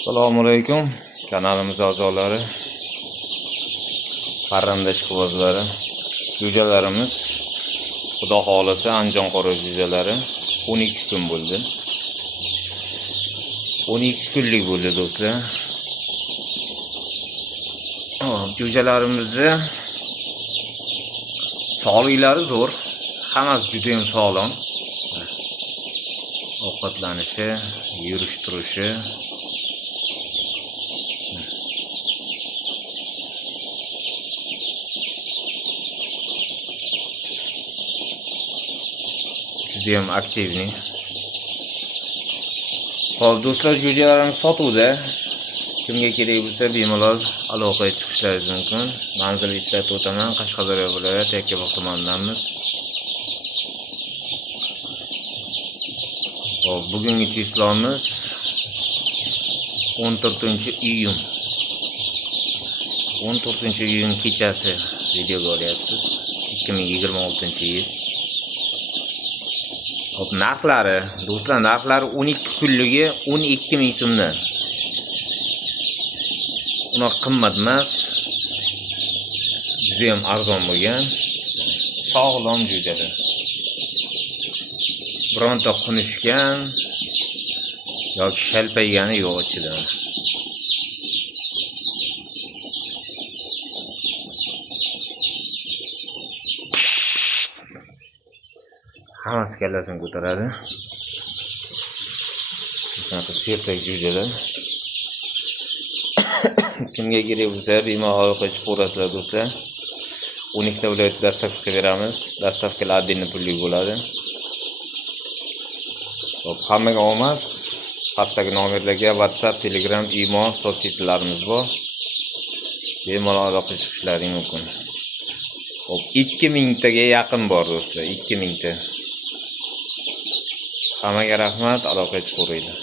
Assalomu alaykum kanalimiz a'zolari, parranda ishqibozlari, jo'jalarimiz xudo xolisa Andijon qora jo'jalari 12 kun bo'ldi. 12 kunlik bo'ldi do'stlar. Jo'jalarimizni sog'liklari zo'r, hammasi juda ham sog'lom. Ovqatlanishi, yurish turishi juda ham aktivni. Xo'p do'stlar, jo'jalarimiz sotuvda. Kimga kerak bo'lsa bemalol aloqaga chiqishlaringiz mumkin. Manzil eslatib o'taman, Qashqadaryo viloyati Yakkabog' tumanidamiz. Xo'p, bugungi chislamiz 14-iyun. 14-iyun kechasi videoga olyapmiz. 2026-yil. Xo'p, narxlari, do'stlar, narxlari 12 kunligi 12 ming so'mdan. Ular qimmat emas. Juda ham arzon bo'lgan. Sog'lom jo'jalar. Bironta qunishgan yoki shalpaygani yo'q ichida. Hammasi kallasini ko'taradi. Bunaqa sertak jo'jalar. Kimga kerak bo'lsa bemalol aloqaga chiqaverasizlar do'stlar. 12 ta viloyat dastavka beramiz. Dastavkalar отдельно pulli bo'ladi. Xo'p, hammaga omad. Pastdagi nomerlarga WhatsApp, Telegram, Imo so'zchilarimiz bor. Bemalol aloqaga chiqishlaring mumkin. Xo'p, 2000 taga yaqin bor do'stlar, 2000 ta. Hammaga rahmat, aloqaga chiqaveringlar.